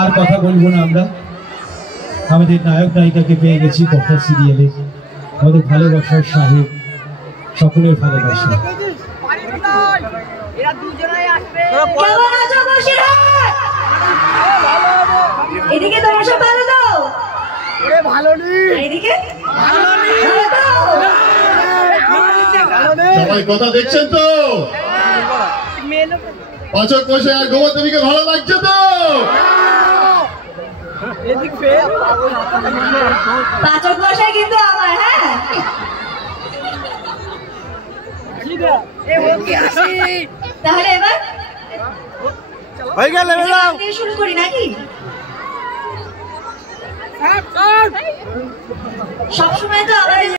আর কথা বলবো না, আমরা আমাদের নায়ক নায়িকাকে পেয়ে গেছি কথা সিরিয়ালে। আমাদের ভালোবাসার সাহেব, সকলের ভালোবাসা। এদিকে তোমার সব ভালো তো? ভালো নেই। এদিকে সবাই কথা দেখছেন তো? পাচক বসে আর গোবর দেবীকে ভালো লাগছে তো? পাচক বসাই কিন্তু আমার। হ্যাঁ, তাহলে এবার হয়ে গেল, শুরু করি নাকি? সবসময় তো আমাদের